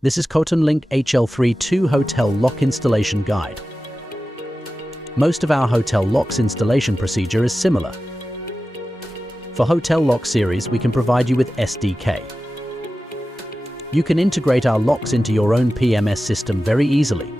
This is Kotonlink HL32 Hotel Lock Installation Guide. Most of our hotel locks installation procedure is similar. For Hotel Lock series, we can provide you with SDK. You can integrate our locks into your own PMS system very easily.